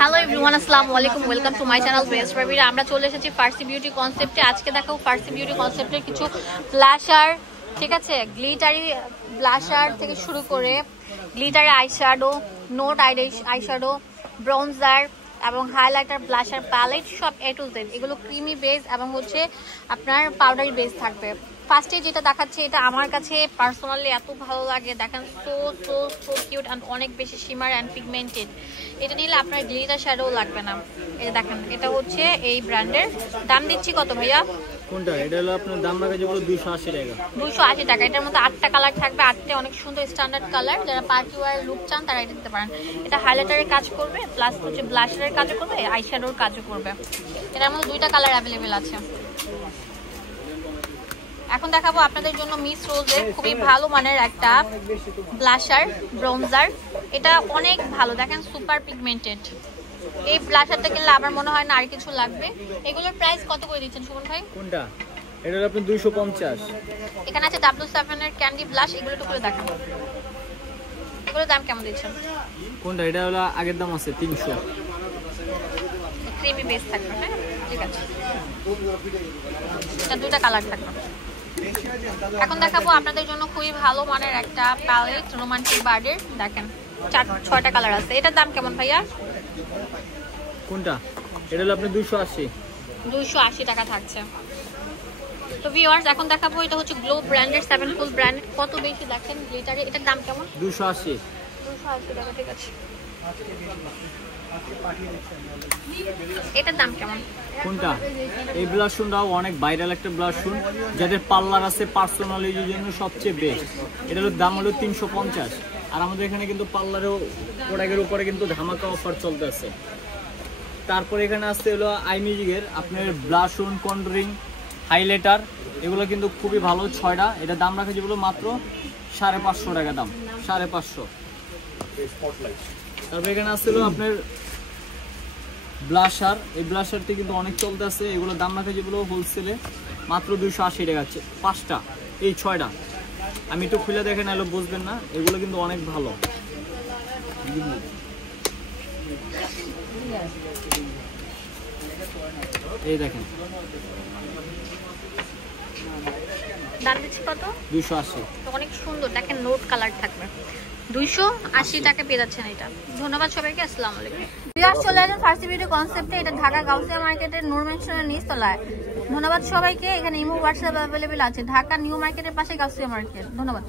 Hello everyone, আসসালামু আলাইকুম, welcome to my channel best বেবিরা। আমরা চলে এসেছি ফার্সি বিউটি কনসেপ্টে। আজকে দেখাবো ফার্সি বিউটি কনসেপ্টের কিছু ব্লাশার, ঠিক আছে, গ্লিটারি ব্লাশার থেকে শুরু করে glittery eyeshadow, note eyeshadow, bronzer এবং হাইলাইটার, ব্লাশার, প্যালেট, সব এ টু জেড। এগুলো ক্রিমি বেস এবং হচ্ছে আপনার পাউডারি বেস থাকবে। ফার্স্টে যেটা দেখাচ্ছে এটা আমার কাছে পার্সোনালি এত ভালো লাগে, দেখেন so so so cute and অনেক বেশি শিমার অ্যান্ড পিগমেন্টেড। এটা নিলে আপনার গ্লিটার শ্যাডো লাগবে না। এটা দেখেন, এটা হচ্ছে এই ব্র্যান্ডের। দাম দিচ্ছি কত ভাইয়া? কোনটা? এটা হলো আপনার দাম রাখা যেগুলো 280 টাকা। 280 টাকা। এটার মধ্যে 8টা কালার থাকবে, 8টে অনেক সুন্দর স্ট্যান্ডার্ড কালার। যারা পার্টি ওয়্যার লুক চান তারা এটা দিতে পারেন। এটা হাইলাইটারের কাজ করবে, প্লাস হচ্ছে ব্লাশারের কাজও করবে, আইশ্যাডোর কাজও করবে। এটার মধ্যে 2টা কালার অ্যাভেলেবেল আছে। এখন দেখাবো আপনাদের জন্য মিস রোজের খুবই ভালো মানের একটা ব্লাশার ব্রোঞ্জার। এটা অনেক ভালো, দেখেন সুপার পিগমেন্টেড। এই ব্লাশারটা কিনলে আমার মনে হয় না আর কিছু লাগবে। এগুলোর প্রাইস কত করে দিচ্ছেন সুমন ভাই? কোনটা? এটা হলো আপনার 250। এখানে আছে W7 এর ক্যান্ডি ব্লাশ, এগুলো একটু করে দেখান। এগুলোর দাম কেমন দিচ্ছেন? কোনটা? এটা হলো আগের দাম আছে 300। ক্রিমি বেস থাকবে, হ্যাঁ ঠিক আছে। এটা 2টা কালার থাকবে। এখন দেখাবো আপনাদের জন্য খুবই ভালো মানের একটা প্যালেট রোমান্টিক বার্ডের। দেখেন 6টা কালার আছে। এটার দাম কেমন ভাইয়া? কোনটা? এটা হলো আপনার 280। 280 টাকা থাকছে। তো ভিউয়ার্স এখন দেখাবো এটা হচ্ছে গ্লো ব্র্যান্ডের, 7 ফুল ব্র্যান্ডের। কত বেশি দেখেন গ্লিটারে। এটার দাম কেমন? 280। 280 টাকা, ঠিক আছে। এটার দাম কেমন? কোনটা? এই ব্লাশটাও অনেক ভাইরাল একটা ব্লাশন, যাদের পার্লার আছে পার্সোনালিটির জন্য সবচেয়ে বেস্ট। এটা হলো দাম হলো 350। আর আমাদের এখানে কিন্তু পার্লারেও প্রোডাক্টের উপরে কিন্তু ধামাকা অফার চলতেছে। তারপরে এখানে আসতে হলো আই মিউজিকের আপনার ব্লাশন, কন্ট্রোলিং, হাইলাইটার, এগুলো কিন্তু খুবই ভালো 6টা। এটা দাম রাখা যেগুলো মাত্র 550 টাকা দাম, 550। তারপরে এখানে আসছিল আপনার ব্লাশার। এই ব্লাশারটি কিন্তু অনেক চলতে আছে। এগুলো দাম রাখা যেগুলো হোলসেলে মাত্র 280 টাকা, 5টা, এই 6টা। আমি একটু খুলে দেখেন, এলো বুঝবেন না। এগুলো কিন্তু অনেক ভালো। এই দেখেন, দাম দিচ্ছি কত? 280। অনেক সুন্দর, দেখেন নোট কালার থাকবে। 280 টাকা পেয়ে যাচ্ছেন এটা। ধন্যবাদ সবাইকে, আসসালামু আলাইকুম। ভিউয়ার্স চলে আসেন ফার্সি বিউটি কনসেপ্টে। এটা ঢাকা গাউসিয়া মার্কেটের নূর মেনশনের নিচতলায়। ধন্যবাদ সবাইকে। এখানে ইমো হোয়াটসঅ্যাপ অ্যাভেলেবেল আছে। ঢাকা নিউ মার্কেটের পাশে গাউসিয়া মার্কেট। ধন্যবাদ।